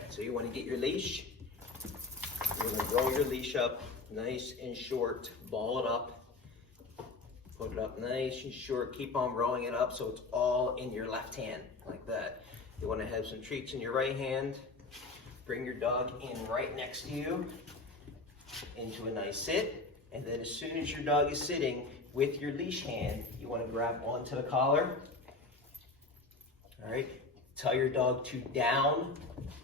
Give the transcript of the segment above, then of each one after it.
Okay, so you want to get your leash. You're going to roll your leash up nice and short, ball it up, put it up nice and short, keep on rolling it up so it's all in your left hand, like that. You want to have some treats in your right hand. Bring your dog in right next to you into a nice sit, and then as soon as your dog is sitting with your leash hand, you want to grab onto the collar. All right, tell your dog to down,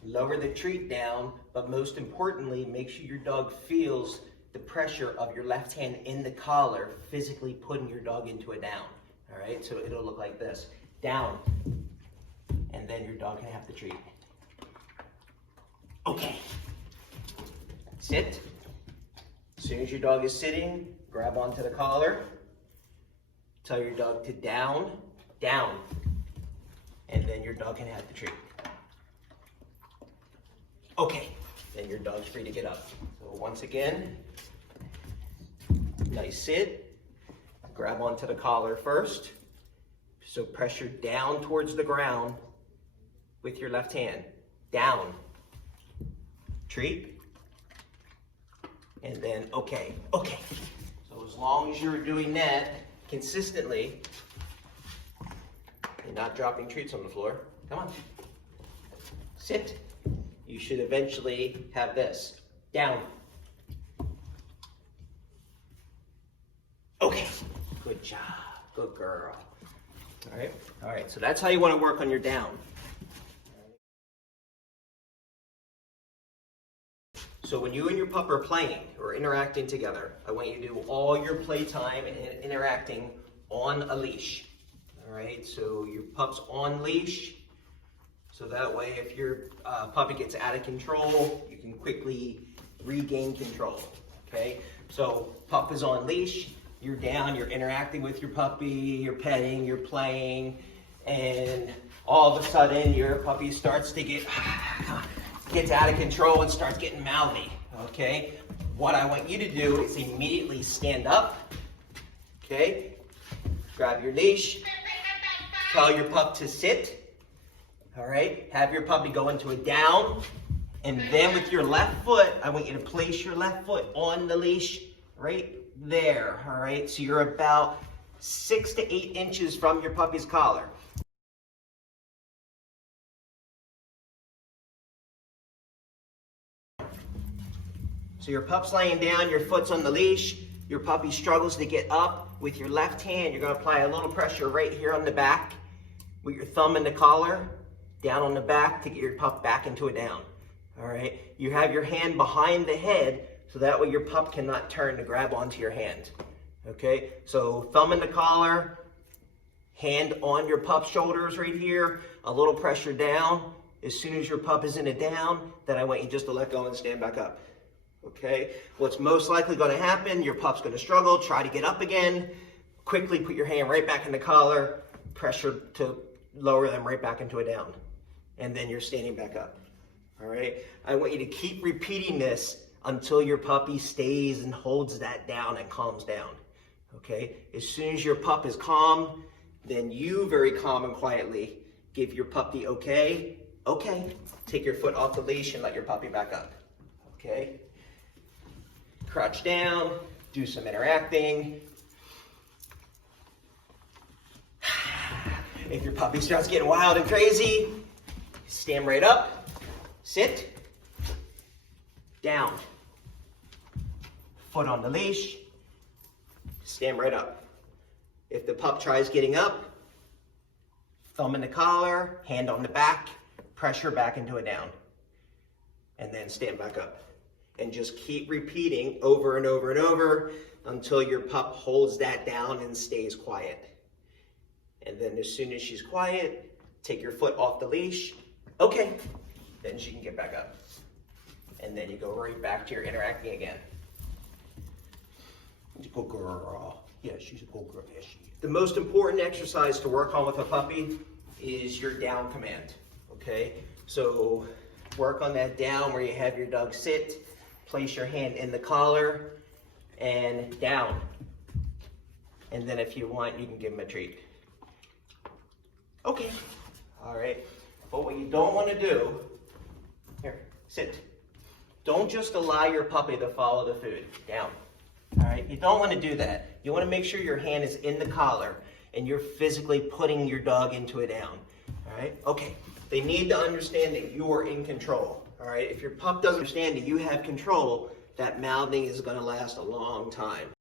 lower the treat down, but most importantly, make sure your dog feels the pressure of your left hand in the collar, physically putting your dog into a down. All right, so it'll look like this, down, and then your dog can have the treat. Okay, sit. As soon as your dog is sitting, grab onto the collar, tell your dog to down, down, and then your dog can have the treat. Okay, then your dog's free to get up. So once again, nice sit, grab onto the collar first, so pressure down towards the ground with your left hand, down, treat, and then okay. So as long as you're doing that consistently, you're not dropping treats on the floor, come on, sit. You should eventually have this, down. Okay, good job, good girl. All right, so that's how you want to work on your down. So when you and your pup are playing or interacting together, I want you to do all your playtime and interacting on a leash. All right, so your pup's on leash, so that way if your puppy gets out of control, you can quickly regain control, okay? So pup is on leash, you're down, you're interacting with your puppy, you're petting, you're playing, and all of a sudden your puppy starts to gets out of control and starts getting mouthy, okay? What I want you to do is immediately stand up, okay? Grab your leash, tell your pup to sit, all right? Have your puppy go into a down, and then with your left foot, I want you to place your left foot on the leash right there, all right? So you're about 6 to 8 inches from your puppy's collar. So your pup's laying down, your foot's on the leash, your puppy struggles to get up. With your left hand, you're gonna apply a little pressure right here on the back with your thumb in the collar, down on the back to get your pup back into a down, all right? You have your hand behind the head, so that way your pup cannot turn to grab onto your hand, okay? So thumb in the collar, hand on your pup's shoulders right here, a little pressure down. As soon as your pup is in a down, then I want you just to let go and stand back up. Okay, what's most likely going to happen, your pup's going to struggle, try to get up again, quickly put your hand right back in the collar, pressure to lower them right back into a down, and then you're standing back up. All right, I want you to keep repeating this until your puppy stays and holds that down and calms down. Okay, as soon as your pup is calm, then you very calm and quietly give your pup the okay, take your foot off the leash and let your puppy back up. Okay. Crouch down, do some interacting. If your puppy starts getting wild and crazy, stand right up, sit, down. Foot on the leash, stand right up. If the pup tries getting up, thumb in the collar, hand on the back, pressure back into a down, and then stand back up. And just keep repeating over and over and over until your pup holds that down and stays quiet. And then as soon as she's quiet, take your foot off the leash. Okay, then she can get back up. And then you go right back to your interacting again. She's a good girl. Yeah, she's a good girl. Yeah, she is. The most important exercise to work on with a puppy is your down command, okay? So work on that down where you have your dog sit. Place your hand in the collar and down. And then if you want, you can give him a treat. Okay, all right. But what you don't want to do Here, sit. Don't just allow your puppy to follow the food. Down. All right, you don't want to do that. You want to make sure your hand is in the collar and you're physically putting your dog into a down. All right, okay. They need to understand that you are in control. All right, if your pup doesn't understand that you have control, that mouthing is going to last a long time.